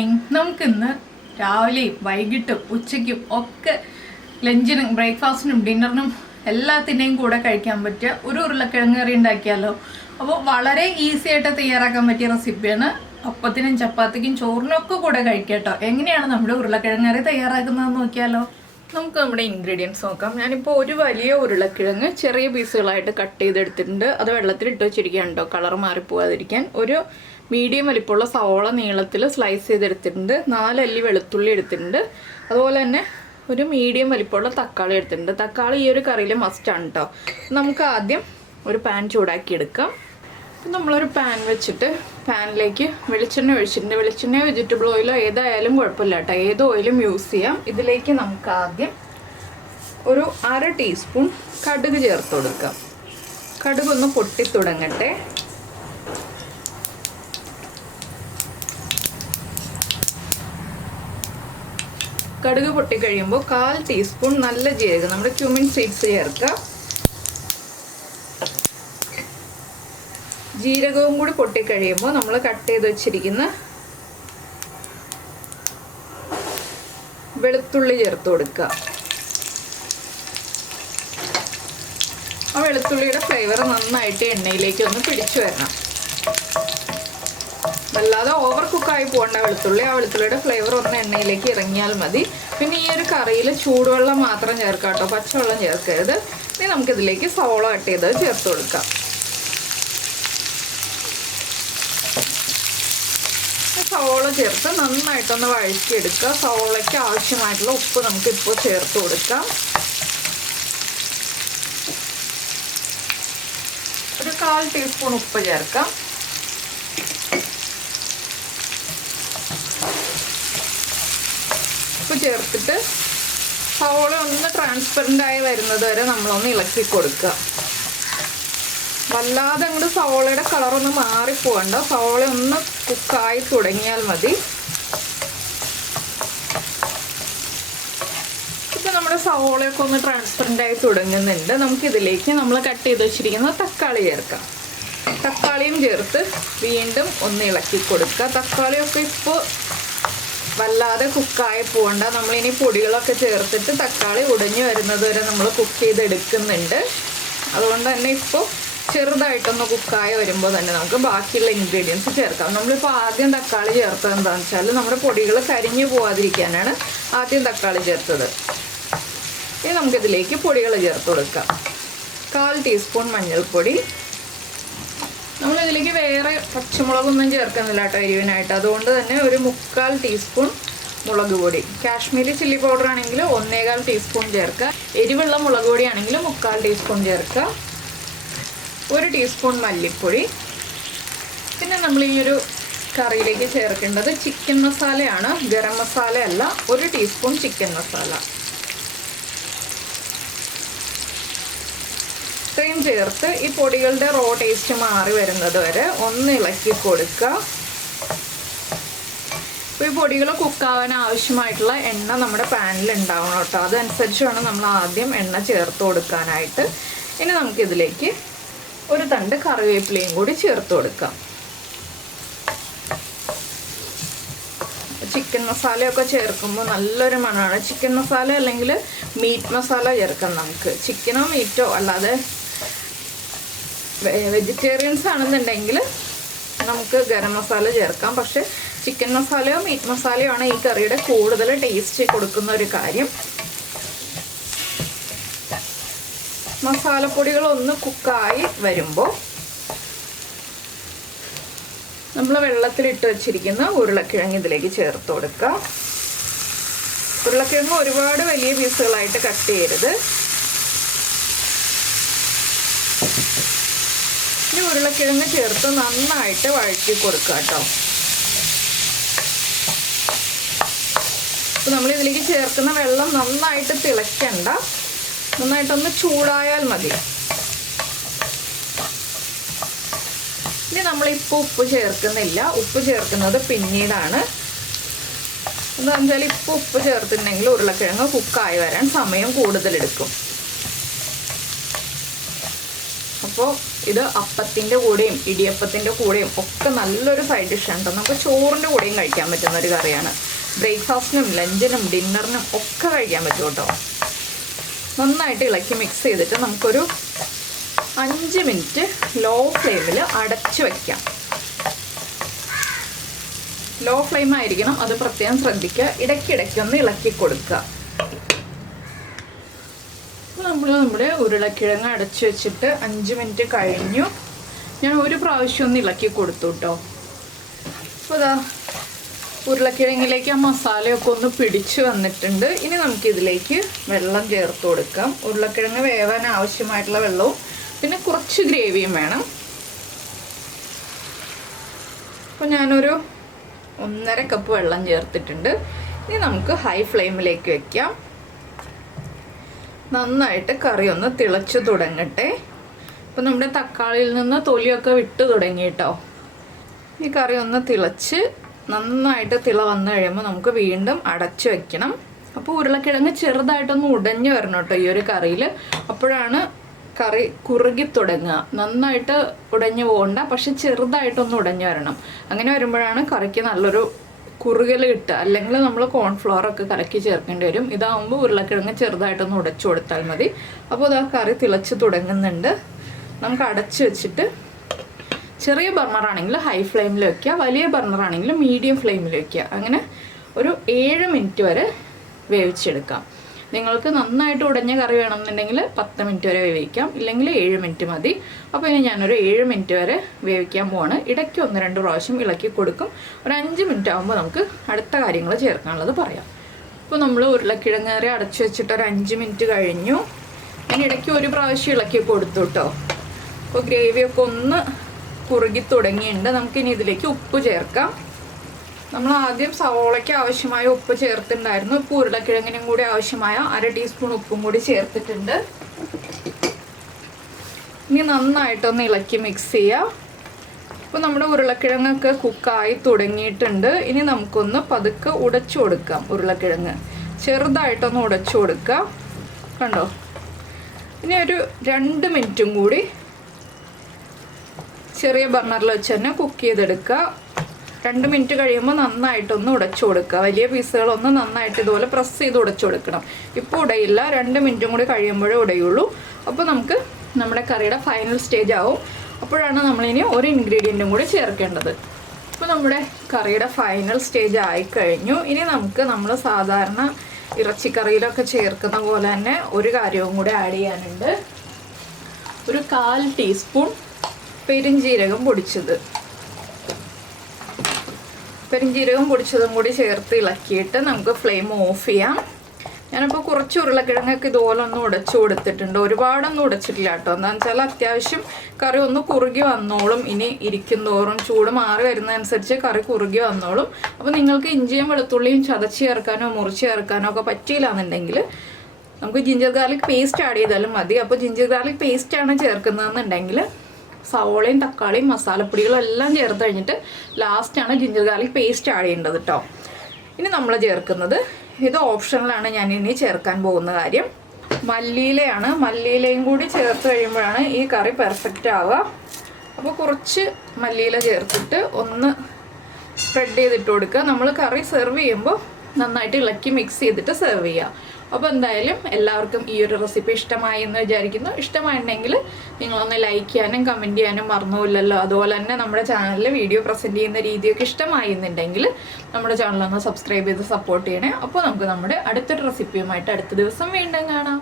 Morning. നമുക്കിന്ന് രാവിലെയും വൈകിട്ടും ഉച്ചയ്ക്കും ഒക്കെ ലഞ്ചിനും ബ്രേക്ക്ഫാസ്റ്റിനും ഡിന്നറിനും എല്ലാത്തിൻ്റെയും കൂടെ കഴിക്കാൻ പറ്റിയ ഒരു ഉരുളക്കിഴങ്ങ് കറി ഉണ്ടാക്കിയാലോ. അപ്പോൾ വളരെ ഈസി ആയിട്ട് തയ്യാറാക്കാൻ പറ്റിയ റെസിപ്പിയാണ്. അപ്പത്തിനും ചപ്പാത്തിക്കും ചോറിനും ഒക്കെ കൂടെ കഴിക്കാട്ടോ. എങ്ങനെയാണ് നമ്മുടെ ഉരുളക്കിഴങ്ങ് കറി തയ്യാറാക്കുന്നതെന്ന് നോക്കിയാലോ. നമുക്ക് നമ്മുടെ ഇൻഗ്രീഡിയൻസ് നോക്കാം. ഞാനിപ്പോൾ ഒരു വലിയ ഉരുളക്കിഴങ്ങ് ചെറിയ പീസുകളായിട്ട് കട്ട് ചെയ്തെടുത്തിട്ടുണ്ട്. അത് വെള്ളത്തിലിട്ട് വെച്ചിരിക്കുകയാണ് കേട്ടോ, കളർ മാറിപ്പോകാതിരിക്കാൻ. ഒരു മീഡിയം വലിപ്പമുള്ള സവോള നീളത്തിൽ സ്ലൈസ് ചെയ്തെടുത്തിട്ടുണ്ട്. 4 അല്ലി വെളുത്തുള്ളി എടുത്തിട്ടുണ്ട്. അതുപോലെ തന്നെ ഒരു മീഡിയം വലിപ്പമുള്ള തക്കാളി എടുത്തിട്ടുണ്ട്. തക്കാളി ഈ ഒരു കറിയിൽ മസ്റ്റാണ് കേട്ടോ. നമുക്ക് ആദ്യം ഒരു പാൻ ചൂടാക്കി എടുക്കാം. നമ്മളൊരു പാൻ വെച്ചിട്ട് പാനിലേക്ക് വെളിച്ചെണ്ണ ഒഴിച്ചിട്ടുണ്ട്. വെളിച്ചെണ്ണ വെജിറ്റബിൾ ഓയിലോ ഏതായാലും കുഴപ്പമില്ല കേട്ടോ, ഏത് ഓയിലും യൂസ് ചെയ്യാം. ഇതിലേക്ക് നമുക്ക് ആദ്യം ഒരു 1/2 ടീസ്പൂൺ കടുക് ചേർത്ത് കൊടുക്കാം. കടുകൊന്ന് പൊട്ടി തുടങ്ങട്ടെ. കടുക് പൊട്ടിക്കഴിയുമ്പോൾ 1/4 ടീസ്പൂൺ നല്ല ജീരകം, നമ്മുടെ ക്യൂമിൻ സീഡ്സ് ചേർക്കുക. ജീരകവും കൂടി പൊട്ടിക്കഴിയുമ്പോൾ നമ്മൾ കട്ട് ചെയ്ത് വെച്ചിരിക്കുന്ന വെളുത്തുള്ളി ചേർത്ത് കൊടുക്കുക. ആ വെളുത്തുള്ളിയുടെ ഫ്ലേവർ നന്നായിട്ട് എണ്ണയിലേക്ക് ഒന്ന് പിടിച്ചു വരണം. വല്ലാതെ ഓവർ കുക്കായി പോകേണ്ട വെളുത്തുള്ളി. ആ വെളുത്തുള്ളിയുടെ ഫ്ലേവർ ഒന്ന് എണ്ണയിലേക്ക് ഇറങ്ങിയാൽ മതി. പിന്നെ ഈ ഒരു കറിയിൽ ചൂടുവെള്ളം മാത്രം ചേർക്കാം കേട്ടോ, പച്ചവെള്ളം ചേർക്കരുത്. ഇനി നമുക്കിതിലേക്ക് സവോള കട്ട് ചെയ്ത് ചേർത്ത് കൊടുക്കാം. സവോള ചേർത്ത് നന്നായിട്ടൊന്ന് വഴറ്റിയെടുക്കുക. സവോളയ്ക്ക് ആവശ്യമായിട്ടുള്ള ഉപ്പ് നമുക്കിപ്പോൾ ചേർത്ത് കൊടുക്കാം. ഒരു 1/4 ടീസ്പൂൺ ഉപ്പ് ചേർക്കാം. ഉപ്പ് ചേർത്തിട്ട് സവോള ഒന്ന് ട്രാൻസ്പെറൻ്റ് ആയി വരുന്നത് വരെ നമ്മളൊന്ന് ഇളക്കി കൊടുക്കുക. വല്ലാതെ അങ്ങോട്ട് സവോളയുടെ കളറൊന്ന് മാറിപ്പോകണ്ട. സവോള ഒന്ന് കുക്കായി തുടങ്ങിയാൽ മതി. ഇപ്പം നമ്മുടെ സവോളയൊക്കെ ഒന്ന് ട്രാൻസ്പെറൻ്റ് ആയി തുടങ്ങുന്നുണ്ട്. നമുക്കിതിലേക്ക് നമ്മൾ കട്ട് ചെയ്ത് വെച്ചിരിക്കുന്ന തക്കാളി ചേർക്കാം. തക്കാളിയും ചേർത്ത് വീണ്ടും ഒന്ന് ഇളക്കി കൊടുക്കുക. തക്കാളിയൊക്കെ ഇപ്പോൾ വല്ലാതെ കുക്കായി പോകണ്ട. നമ്മളിനി പൊടികളൊക്കെ ചേർത്തിട്ട് തക്കാളി ഉടഞ്ഞു വരുന്നത് വരെ നമ്മൾ കുക്ക് ചെയ്തെടുക്കുന്നുണ്ട്. അതുകൊണ്ട് തന്നെ ഇപ്പോൾ ചെറുതായിട്ടൊന്ന് കുക്കായി വരുമ്പോൾ തന്നെ നമുക്ക് ബാക്കിയുള്ള ഇൻഗ്രീഡിയൻസ് ചേർക്കാം. നമ്മളിപ്പോൾ ആദ്യം തക്കാളി ചേർത്തത് എന്താണെന്ന് വെച്ചാൽ നമ്മുടെ പൊടികൾ കരിഞ്ഞു പോകാതിരിക്കാനാണ് ആദ്യം തക്കാളി ചേർത്തത്. ഇനി നമുക്കിതിലേക്ക് പൊടികൾ ചേർത്ത് കൊടുക്കാം. 1/4 ടീസ്പൂൺ മഞ്ഞൾപ്പൊടി. നമ്മളിതിലേക്ക് വേറെ പച്ചമുളകൊന്നും ചേർക്കുന്നില്ല കേട്ടോ എരിവിനായിട്ട്. അതുകൊണ്ട് തന്നെ ഒരു 3/4 ടീസ്പൂൺ മുളക് പൊടി. കാശ്മീരി ചില്ലി പൗഡർ ആണെങ്കിൽ 1/4 ടീസ്പൂൺ ചേർക്കുക. എരിവുള്ള മുളക് പൊടി ആണെങ്കിൽ 3/4 ടീസ്പൂൺ ചേർക്കുക. 1 ടീസ്പൂൺ മല്ലിപ്പൊടി. പിന്നെ നമ്മൾ ഈ ഒരു കറിയിലേക്ക് ചേർക്കേണ്ടത് ചിക്കൻ മസാലയാണ്, ഗരം മസാല അല്ല. 1 ടീസ്പൂൺ ചിക്കൻ മസാല. ഇത്രയും ചേർത്ത് ഈ പൊടികളുടെ റോ ടേസ്റ്റ് മാറി വരുന്നത് വരെ ഒന്ന് ഇളക്കി കൊടുക്കുക. അപ്പോൾ ഈ പൊടികൾ കുക്കാവാൻ ആവശ്യമായിട്ടുള്ള എണ്ണ നമ്മുടെ പാനിൽ ഉണ്ടാവണം കേട്ടോ. അതനുസരിച്ച് വേണം നമ്മൾ ആദ്യം എണ്ണ ചേർത്ത് കൊടുക്കാനായിട്ട്. ഇനി നമുക്കിതിലേക്ക് ഒരു തണ്ട് കറിവേപ്പിലയും കൂടി ചേർത്ത് കൊടുക്കാം. ചിക്കൻ മസാലയൊക്കെ ചേർക്കുമ്പോൾ നല്ലൊരു മണമാണ്. ചിക്കൻ മസാല അല്ലെങ്കിൽ മീറ്റ് മസാല ചേർക്കാം നമുക്ക്. ചിക്കനോ മീറ്റോ അല്ലാതെ വെജിറ്റേറിയൻസ് ആണെന്നുണ്ടെങ്കിൽ നമുക്ക് ഗരം മസാല ചേർക്കാം. പക്ഷെ ചിക്കൻ മസാലയോ മീറ്റ് മസാലയോ ആണ് ഈ കറിയുടെ കൂടുതൽ ടേസ്റ്റ് കൊടുക്കുന്ന ഒരു കാര്യം. മസാലപ്പൊടികൾ ഒന്ന് കുക്കായി വരുമ്പോൾ നമ്മൾ വെള്ളത്തിലിട്ട് വെച്ചിരിക്കുന്ന ഉരുളക്കിഴങ്ങ് ഇതിലേക്ക് ചേർത്ത് കൊടുക്കുക. ഉരുളക്കിഴങ്ങ് ഒരുപാട് വലിയ പീസുകളായിട്ട് കട്ട് ചെയ്യരുത്. ഇനി ഉരുളക്കിഴങ്ങ് ചേർത്ത് നന്നായിട്ട് വഴറ്റി കൊടുക്കുക കേട്ടോ. അപ്പോൾ നമ്മളിതിലേക്ക് ചേർക്കുന്ന വെള്ളം നന്നായിട്ട് തിളയ്ക്കണ്ട, നന്നായിട്ടൊന്ന് ചൂടായാൽ മതി. ഇനി നമ്മളിപ്പോൾ ഉപ്പ് ചേർക്കുന്നില്ല. ഉപ്പ് ചേർക്കുന്നത് പിന്നീടാണ്. എന്താണെന്ന് വെച്ചാൽ ഇപ്പോൾ ഉപ്പ് ചേർത്തിട്ടുണ്ടെങ്കിൽ ഉരുളക്കിഴങ്ങ് കുക്കായി വരാൻ സമയം കൂടുതലെടുക്കും. അപ്പോൾ അപ്പോൾ ഇത് അപ്പത്തിൻ്റെ കൂടെയും ഇടിയപ്പത്തിൻ്റെ കൂടെയും ഒക്കെ നല്ലൊരു സൈഡ് ഡിഷാണ് കേട്ടോ. നമുക്ക് ചോറിൻ്റെ കൂടെയും കഴിക്കാൻ പറ്റുന്ന ഒരു കറിയാണ്. ബ്രേക്ക്ഫാസ്റ്റിനും ലഞ്ചിനും ഡിന്നറിനും ഒക്കെ കഴിക്കാൻ പറ്റും കേട്ടോ. നന്നായിട്ട് ഇളക്കി മിക്സ് ചെയ്തിട്ട് നമുക്കൊരു 5 മിനിറ്റ് ലോ ഫ്ലെയിമിൽ അടച്ചു വയ്ക്കാം. ലോ ഫ്ലെയിം ആയിരിക്കണം, അത് പ്രത്യേകം ശ്രദ്ധിക്കുക. ഇടയ്ക്കിടയ്ക്കൊന്ന് ഇളക്കി കൊടുക്കുക. നമ്മൾ നമ്മുടെ ഉരുളക്കിഴങ്ങ് അടച്ചു വെച്ചിട്ട് 5 മിനിറ്റ് കഴിഞ്ഞു. ഞാൻ ഒരു പ്രാവശ്യം ഒന്ന് ഇളക്കി കൊടുത്തു കേട്ടോ. അപ്പോൾ ഇതാ ഉരുളക്കിഴങ്ങിലേക്ക് ആ മസാലയൊക്കെ ഒന്ന് പിടിച്ചു വന്നിട്ടുണ്ട്. ഇനി നമുക്കിതിലേക്ക് വെള്ളം ചേർത്ത് കൊടുക്കാം. ഉരുളക്കിഴങ്ങ് വേവാൻ ആവശ്യമായിട്ടുള്ള വെള്ളവും പിന്നെ കുറച്ച് ഗ്രേവിയും വേണം. അപ്പോൾ ഞാനൊരു 1.5 കപ്പ് വെള്ളം ചേർത്തിട്ടുണ്ട്. ഇനി നമുക്ക് ഹൈ ഫ്ലെയിമിലേക്ക് വെക്കാം. നന്നായിട്ട് കറി ഒന്ന് തിളച്ച് തുടങ്ങട്ടെ. അപ്പോൾ നമ്മുടെ തക്കാളിയിൽ നിന്ന് തൊലിയൊക്കെ വിട്ട് തുടങ്ങി കേട്ടോ. ഈ കറി ഒന്ന് തിളച്ച് നന്നായിട്ട് തിള വന്നു കഴിയുമ്പോൾ നമുക്ക് വീണ്ടും അടച്ചു വെക്കണം. അപ്പോൾ ഉരുളക്കിഴങ്ങ് ചെറുതായിട്ടൊന്ന് ഉടഞ്ഞു വരണം കേട്ടോ ഈ ഒരു കറിയിൽ. അപ്പോഴാണ് കറി കുറുകി തുടങ്ങുക. നന്നായിട്ട് ഉടഞ്ഞു പോകണ്ട, പക്ഷെ ചെറുതായിട്ടൊന്ന് ഉടഞ്ഞു വരണം. അങ്ങനെ വരുമ്പോഴാണ് കറിക്ക് നല്ലൊരു കുറുകൽ കിട്ടുക. അല്ലെങ്കിൽ നമ്മൾ കോൺഫ്ലവറൊക്കെ കലക്കി ചേർക്കേണ്ടി വരും. ഇതാകുമ്പോൾ ഉരുളക്കിഴങ്ങ് ചെറുതായിട്ടൊന്ന് ഉടച്ചു കൊടുത്താൽ മതി. അപ്പോൾ ഇതാ കറി തിളച്ച് തുടങ്ങുന്നുണ്ട്. നമുക്ക് അടച്ചു വെച്ചിട്ട് ചെറിയ ബർണറാണെങ്കിൽ ഹൈ ഫ്ലെയിമിൽ വയ്ക്കുക, വലിയ ബർണറാണെങ്കിൽ മീഡിയം ഫ്ലെയിമിൽ വയ്ക്കുക. അങ്ങനെ ഒരു 7 മിനിറ്റ് വരെ വേവിച്ചെടുക്കാം. നിങ്ങൾക്ക് നന്നായിട്ട് ഉടഞ്ഞ കറി വേണമെന്നുണ്ടെങ്കിൽ 10 മിനിറ്റ് വരെ വേവിക്കാം, ഇല്ലെങ്കിൽ 7 മിനിറ്റ് മതി. അപ്പോൾ ഇനി ഞാനൊരു 7 മിനിറ്റ് വരെ വേവിക്കാൻ പോവാണ്. ഇടയ്ക്ക് 1-2 പ്രാവശ്യം ഇളക്കി കൊടുക്കും. ഒരു 5 മിനിറ്റ് ആകുമ്പോൾ നമുക്ക് അടുത്ത കാര്യങ്ങൾ ചേർക്കാനുള്ളത് പറയാം. അപ്പോൾ നമ്മൾ ഉരുളക്കിഴങ്ങ് കറി അടച്ചു വെച്ചിട്ട് ഒരു 5 മിനിറ്റ് കഴിഞ്ഞു. ഞാൻ ഇടയ്ക്ക് ഒരു പ്രാവശ്യം ഇളക്കി കൊടുത്തു കേട്ടോ. അപ്പോൾ ഗ്രേവിയൊക്കെ ഒന്ന് കുറുകി തുടങ്ങിയിട്ടുണ്ട്. നമുക്കിനി ഇതിലേക്ക് ഉപ്പ് ചേർക്കാം. നമ്മൾ ആദ്യം സവോളയ്ക്ക് ആവശ്യമായ ഉപ്പ് ചേർത്തിട്ടുണ്ടായിരുന്നു. ഇപ്പോൾ ഉരുളക്കിഴങ്ങിനും കൂടി ആവശ്യമായ 1/2 ടീസ്പൂൺ ഉപ്പും കൂടി ചേർത്തിട്ടുണ്ട്. ഇനി നന്നായിട്ടൊന്ന് ഇളക്കി മിക്സ് ചെയ്യാം. ഇപ്പോൾ നമ്മുടെ ഉരുളക്കിഴങ്ങൊക്കെ കുക്കായി തുടങ്ങിയിട്ടുണ്ട്. ഇനി നമുക്കൊന്ന് പതുക്കെ ഉടച്ചു കൊടുക്കാം. ഉരുളക്കിഴങ്ങ് ചെറുതായിട്ടൊന്ന് ഉടച്ചു കൊടുക്കാം. കണ്ടോ? ഇനി ഒരു 2 മിനിറ്റും കൂടി ചെറിയ ബർണറിൽ വെച്ച് തന്നെ കുക്ക് ചെയ്തെടുക്കുക. 2 മിനിറ്റ് കഴിയുമ്പോൾ നന്നായിട്ടൊന്ന് ഉടച്ചു കൊടുക്കുക. വലിയ പീസുകളൊന്ന് നന്നായിട്ട് ഇതുപോലെ പ്രസ് ചെയ്ത് ഉടച്ചു കൊടുക്കണം. ഇപ്പോൾ ഉടയില്ല, 2 മിനിറ്റും കൂടി കഴിയുമ്പോഴേ ഉടയുള്ളൂ. അപ്പോൾ നമുക്ക് നമ്മുടെ കറിയുടെ ഫൈനൽ സ്റ്റേജ് ആവും. അപ്പോഴാണ് നമ്മളിനി ഒരു ഇൻഗ്രീഡിയൻറ്റും കൂടി ചേർക്കേണ്ടത്. അപ്പോൾ നമ്മുടെ കറിയുടെ ഫൈനൽ സ്റ്റേജ് ആയിക്കഴിഞ്ഞു. ഇനി നമുക്ക് നമ്മൾ സാധാരണ ഇറച്ചിക്കറിയിലൊക്കെ ചേർക്കുന്ന പോലെ തന്നെ ഒരു കാര്യവും കൂടി ആഡ് ചെയ്യാനുണ്ട്. ഒരു 1/4 ടീസ്പൂൺ പെരുംജീരകം പൊടിച്ചത്. പെരുംജീരകം പൊടിച്ചതും കൂടി ചേർത്ത് ഇളക്കിയിട്ട് നമുക്ക് ഫ്ലെയിം ഓഫ് ചെയ്യാം. ഞാനിപ്പോൾ കുറച്ച് ഉരുളക്കിഴങ്ങൊക്കെ ഇതുപോലെ ഒന്ന് ഉടച്ചു കൊടുത്തിട്ടുണ്ട്. ഒരുപാടൊന്നും ഉടച്ചിട്ടില്ല കേട്ടോ. എന്താണെന്ന് വെച്ചാൽ അത്യാവശ്യം കറി ഒന്ന് കുറുകി വന്നോളും. ഇനി ഇരിക്കും തോറും ചൂട് മാറി വരുന്നതനുസരിച്ച് കറി കുറുകി വന്നോളും. അപ്പോൾ നിങ്ങൾക്ക് ഇഞ്ചിയും വെളുത്തുള്ളിയും ചതച്ച് ചേർക്കാനോ മുറിച്ച് ചേർക്കാനോ ഒക്കെ പറ്റിയില്ല എന്നുണ്ടെങ്കിൽ നമുക്ക് ജിഞ്ചർ ഗാർലിക് പേസ്റ്റ് ആഡ് ചെയ്താലും മതി. അപ്പോൾ ജിഞ്ചർ ഗാർലിക് പേസ്റ്റാണ് ചേർക്കുന്നതെന്നുണ്ടെങ്കിൽ സവോളയും തക്കാളിയും മസാലപ്പൊടികളും എല്ലാം ചേർത്ത് കഴിഞ്ഞിട്ട് ലാസ്റ്റാണ് ജിഞ്ചർ ഗാർലിക് പേസ്റ്റ് ആഡ് ചെയ്യേണ്ടത് കേട്ടോ. ഇനി നമ്മൾ ചേർക്കുന്നത്, ഇത് ഓപ്ഷണലാണ്, ഞാൻ ഇനി ചേർക്കാൻ പോകുന്ന കാര്യം മല്ലിയിലയാണ്. മല്ലിയിലയും കൂടി ചേർത്ത് കഴിയുമ്പോഴാണ് ഈ കറി പെർഫെക്റ്റ് ആവുക. അപ്പോൾ കുറച്ച് മല്ലിയില ചേർത്തിട്ട് ഒന്ന് സ്പ്രെഡ് ചെയ്തിട്ട് കൊടുക്കുക. നമ്മൾ കറി സെർവ് ചെയ്യുമ്പോൾ നന്നായിട്ട് ഇളക്കി മിക്സ് ചെയ്തിട്ട് സെർവ് ചെയ്യുക. അപ്പോൾ എന്തായാലും എല്ലാവർക്കും ഈ ഒരു റെസിപ്പി ഇഷ്ടമായി എന്ന് വിചാരിക്കുന്നു. ഇഷ്ടമായിട്ടുണ്ടെങ്കിൽ നിങ്ങളൊന്ന് ലൈക്ക് ചെയ്യാനും കമൻറ്റ് ചെയ്യാനും മറന്നുമില്ലല്ലോ. അതുപോലെ തന്നെ നമ്മുടെ ചാനലിൽ വീഡിയോ പ്രസൻറ്റ് ചെയ്യുന്ന രീതിയൊക്കെ ഇഷ്ടമായി എന്നുണ്ടെങ്കിൽ നമ്മുടെ ചാനലൊന്ന് സബ്സ്ക്രൈബ് ചെയ്ത് സപ്പോർട്ട് ചെയ്യണേ. അപ്പോൾ നമുക്ക് നമ്മുടെ അടുത്തൊരു റെസിപ്പിയുമായിട്ട് അടുത്ത ദിവസം വീണ്ടും കാണാം.